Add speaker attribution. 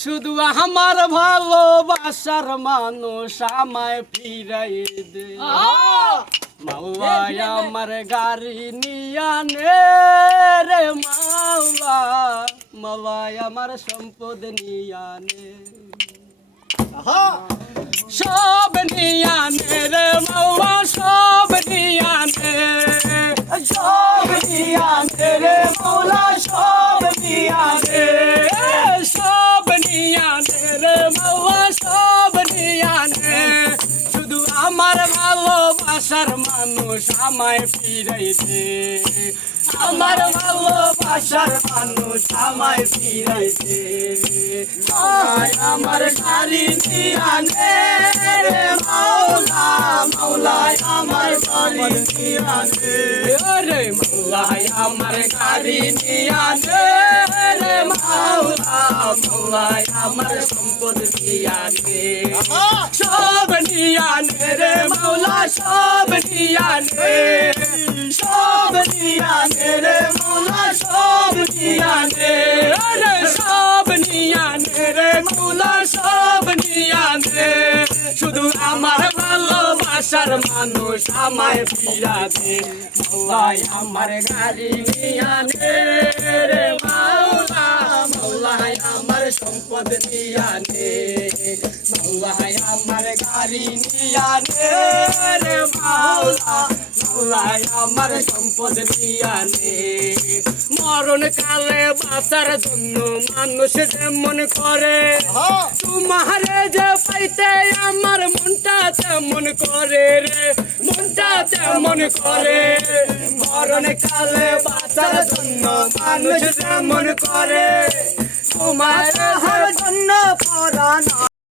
Speaker 1: শুধু আমার ভালোবাসার মানুষ আমায় ফিরাই দে। মাওলায় আমার গাড়ি নিয়ানে রে মাওলা। মাওলায় আমার সম্পদ নিয়ানে ভালোবাসার মানুষ আমায় ফিরাই দে আমার ভালোবাসার মানুষ আমায় ফিরাই দে আয় আমার গাড়ি নিয়ানে মাওলা মাওলায় আমার গাড়ি নিয়ানে রে মাওলায় আমার গাড়ি নিয়ানে রে মাওলা মাওলায় আমার সম্পদ নিয়ানে সব নিয়ানে রে সব নিয়ানে সব নিয়ানে রে মাওলা সব নিয়ানে রে সব নিয়ানে রে মাওলা সব নিয়ানে শুধু আমার ভালোবাসার মানুষ আমায় ফিরা দে মাওলাই আমার গাড়ি নিয়ানে রে মাওলা মাওলাই আমার সম্পদ নিয়ানে আমার গাড়ি নিয়ানে রে মাওলা। আমার সম্পদ নিয়ানে মরণ কালে বাঁচার জন্য মানুষ যেমন করে তোমারে যে পাইতে আমার মনটা তেমন করে রে। মনটা তেমন করে। মরণ কালে বাঁচার জন্য মানুষ যেমন করে তোমার
Speaker 2: জন্য পরাণ